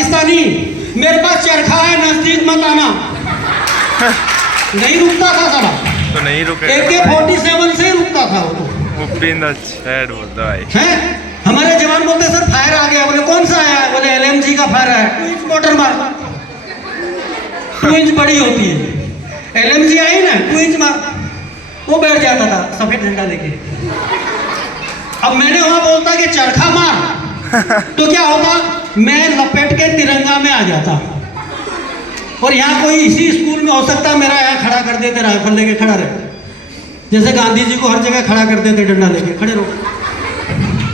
पाकिस्तानी मेरे पास चरखा है, नजदीक मत आना। नहीं रुकता था साला, तो नहीं रुके। AK-47 से ही रुकता था वो। बोलता भाई हैं? हमारे जवान बोलते सर फायर आ गया। बोले कौन सा आया? बोले LMG का फायर है। 2 इंच मोटर मार, 2 इंच बड़ी होती है। LMG आई ना, 2 इंच मार। वो बैठ जाता था सफेद झंडा लेके। अब मैंने वहां बोलता कि चरखा मार, तो क्या होता, मैं लपेट के तिरंगा में आ जाता। और यहाँ कोई इसी स्कूल में हो सकता मेरा यहाँ खड़ा कर देते, राइफल लेके खड़ा रहे, जैसे गांधी जी को हर जगह खड़ा कर देते, डंडा लेके खड़े रहो,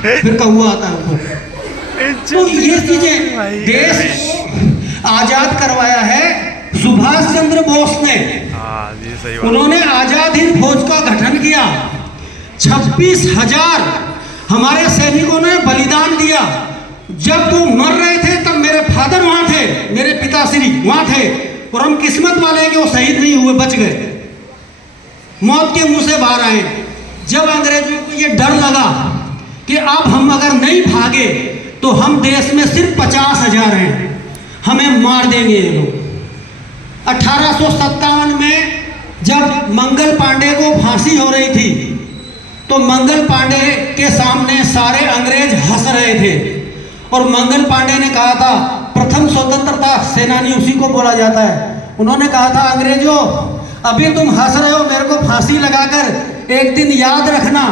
फिर कौआ आता है ऊपर। तो ये चीजें देश को आजाद करवाया है सुभाष चंद्र बोस ने। उन्होंने आजाद हिंद फौज का गठन किया। 26,000 हमारे सैनिकों ने बलिदान दिया। जब वो मर रहे थे तब मेरे फादर वहां थे, मेरे पिताश्री वहां थे, और हम किस्मत वाले हैं कि वो शहीद नहीं हुए, बच गए, मौत के मुंह से बाहर आए। जब अंग्रेजों को ये डर लगा कि अब हम अगर नहीं भागे तो हम देश में सिर्फ 50,000 हैं, हमें मार देंगे ये लोग। 1857 में जब मंगल पांडे को फांसी हो रही थी तो मंगल पांडे के सामने सारे अंग्रेज हंस रहे थे, और मंगल पांडे ने कहा था, प्रथम स्वतंत्रता सेनानी उसी को बोला जाता है, उन्होंने कहा था अंग्रेजों अभी तुम हंस रहे हो, मेरे को फांसी लगाकर एक दिन याद रखना,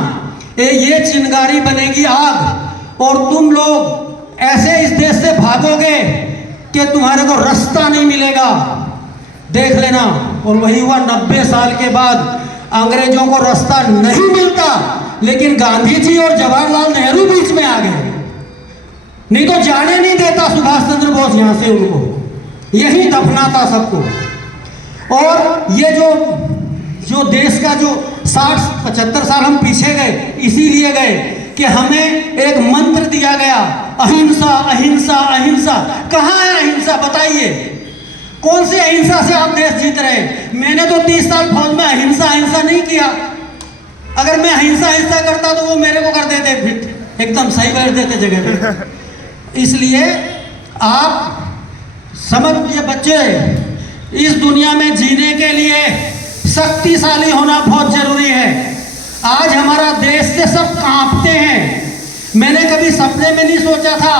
ये चिंगारी बनेगी आग, और तुम लोग ऐसे इस देश से भागोगे कि तुम्हारे को रास्ता नहीं मिलेगा, देख लेना। और वही हुआ। 90 साल के बाद अंग्रेजों को रास्ता नहीं मिलता, लेकिन गांधी जी और जवाहरलाल नेहरू बीच में आ गए, नहीं तो जाने नहीं देता सुभाष चंद्र बोस यहां से, उनको यही दफनाता सबको। और ये जो देश का जो 60-75 साल हम पीछे गए, इसीलिए गए कि हमें एक मंत्र दिया गया, अहिंसा अहिंसा अहिंसा। कहाँ है अहिंसा? बताइए, कौन सी अहिंसा से आप देश जीत रहे हैं? मैंने तो 30 साल फौज में अहिंसा अहिंसा नहीं किया। अगर मैं अहिंसा अहिंसा करता तो वो मेरे को कर देते, फिर एकदम सही बैठ देते जगह पे। इसलिए आप समझिए बच्चे, इस दुनिया में जीने के लिए शक्तिशाली होना बहुत जरूरी है। आज हमारा देश से सब कांपते हैं। मैंने कभी सपने में नहीं सोचा था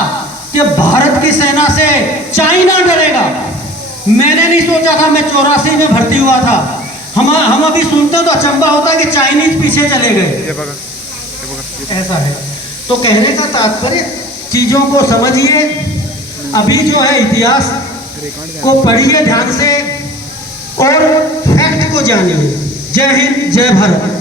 कि भारत की सेना से चाइना डरेगा। मैंने नहीं सोचा था, मैं 84 में भर्ती हुआ था। हम अभी सुनते तो अचंभा होता कि चाइनीज पीछे चले गए। ऐसा है। तो कहने का तात्पर्य, चीजों को समझिए, अभी जो है इतिहास को पढ़िए ध्यान से और फैक्ट को जानिए। जय हिंद, जय भारत।